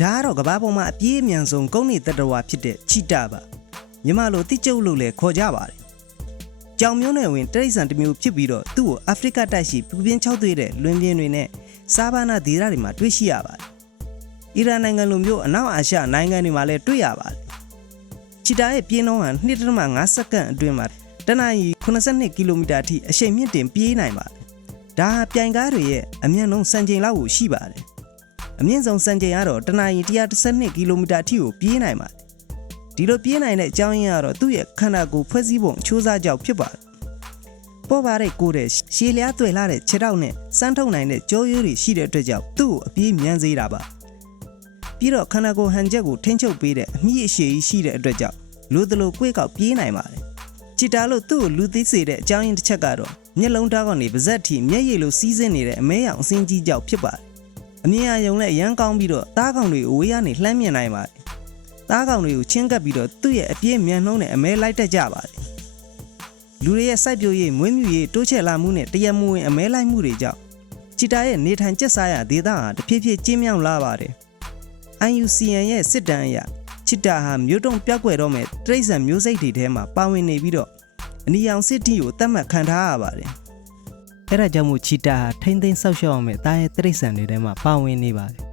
ဒါကတော့ကဘာပေါ်မှာအပြေးအမြန်ဆုံးကုန်းနေတတဝါဖြစ်တဲ့ချီတာပါမြမလိုတိကျုပ်လို့လည်းခေါ်ကြပါတယ်ကြောင်မျိုးနယ်ဝင်တိရစ္ဆာန်တစ်မျိုးဖြစ်ပြီးတော့သူ့ကိုအာဖရိကတိုက်ရှိပူပြင်း၆သွေးတဲ့လွင်ပြင်းတွေနဲ့စားဘာနာဒေသတွေမှာတွေ့ရှိရပါတယ်အီရန်နိုင်ငံလိုမျိုးအနောက်အာရှနိုင်ငံတွေမှာလည်းတွေ့ရပါတယ်ချီတာရဲ့ပြင်းနှုန်းဟာ2.5စက္ကန့်အတွင်းမှာတနအီ82ကီလိုမီတာအထိအရှိန်မြင့်တင်ပြေးနိုင်ပါတယ်ဒါဟာပြိုင်ကားတွေရဲ့အမြင့်ဆုံးစံချိန်လောက်ကိုရှိပါတယ် အမြင့်ဆုံးစံချိန်ကတော့တနအီ112ကီလိုမီတာအထိကိုပြေးနိုင်ပါတယ်ဒီလိုပြေးနိုင်တဲ့အကြောင်းရင်းကတော့သူ့ရဲ့ခန္ဓာကိုယ်ဖွဲ့စည်းပုံအချိုးစားကြောင့်ဖြစ်ပါတယ်ပေါ်ပါတဲ့ကိုယ်တဲ့ရှည်လျားတွေ့လာတဲ့ခြေထောက်နဲ့စမ်းထုတ်နိုင်တဲ့ကြောရိုးတွေရှိတဲ့အတွက်ကြောင့်သူ့ကိုအပြေးမြန်စေတာပါပြီးတော့ခန္ဓာကိုယ်ဟန်ချက်ကိုထိန်းချုပ်ပေးတဲ့အမြင့်အရှည်ကြီးရှိတဲ့အတွက်ကြောင့်လူသလိုကိုယ်ကောက်ပြေးနိုင်ပါတယ်ချစ်တာလို့သူ့ကိုလူသိစေတဲ့အကြောင်းရင်းတစ်ချက်ကတော့မျက်လုံးသားကနေပါဇက်ထီမျက်ရည်လိုစီးဆင်းနေတဲ့အမဲရောင်အစင်းကြီးကြောင့်ဖြစ်ပါတယ် အမြင်အယုံနဲ့ရမ်းကောင်းပြီးတော့တားကောင်တွေအဝေးကနေလှမ်းမြင်နိုင်ပါတယ်။တားကောင်တွေကိုချင်းကပ်ပြီးတော့သူ့ရဲ့အပြင်းမြန်နှုံးနဲ့အမဲလိုက်တက်ကြပါတယ်။လူတွေရဲ့စိုက်ပျိုးရေးမွေးမြူရေးတိုးချဲ့လာမှုနဲ့တရက်မဝင်အမဲလိုက်မှုတွေကြောင့်ချီတာရဲ့နေထိုင်ကျက်စားရဒေသဟာတဖြည်းဖြည်းကျင်းမြောင်းလာပါတယ်။ IUCN ရဲ့စစ်တမ်းအရချီတာဟာမြို့တုံပြောက်ွယ်တော့မဲ့တရိတ်ဆန်မျိုးစိတ်တွေထဲမှာပါဝင်နေပြီးတော့အနီရောင်စစ်တီကိုတတ်မှတ်ခံထားရပါတယ်။ အဲ့ဒါကြောင့်မို့ချီတာဟာထိမ့်သိမ်းဆောက်ရှောက်အောင်မဲ့တားရဲ့တရိတ်ဆန်တွေထဲမှာပါဝင်နေပါတယ်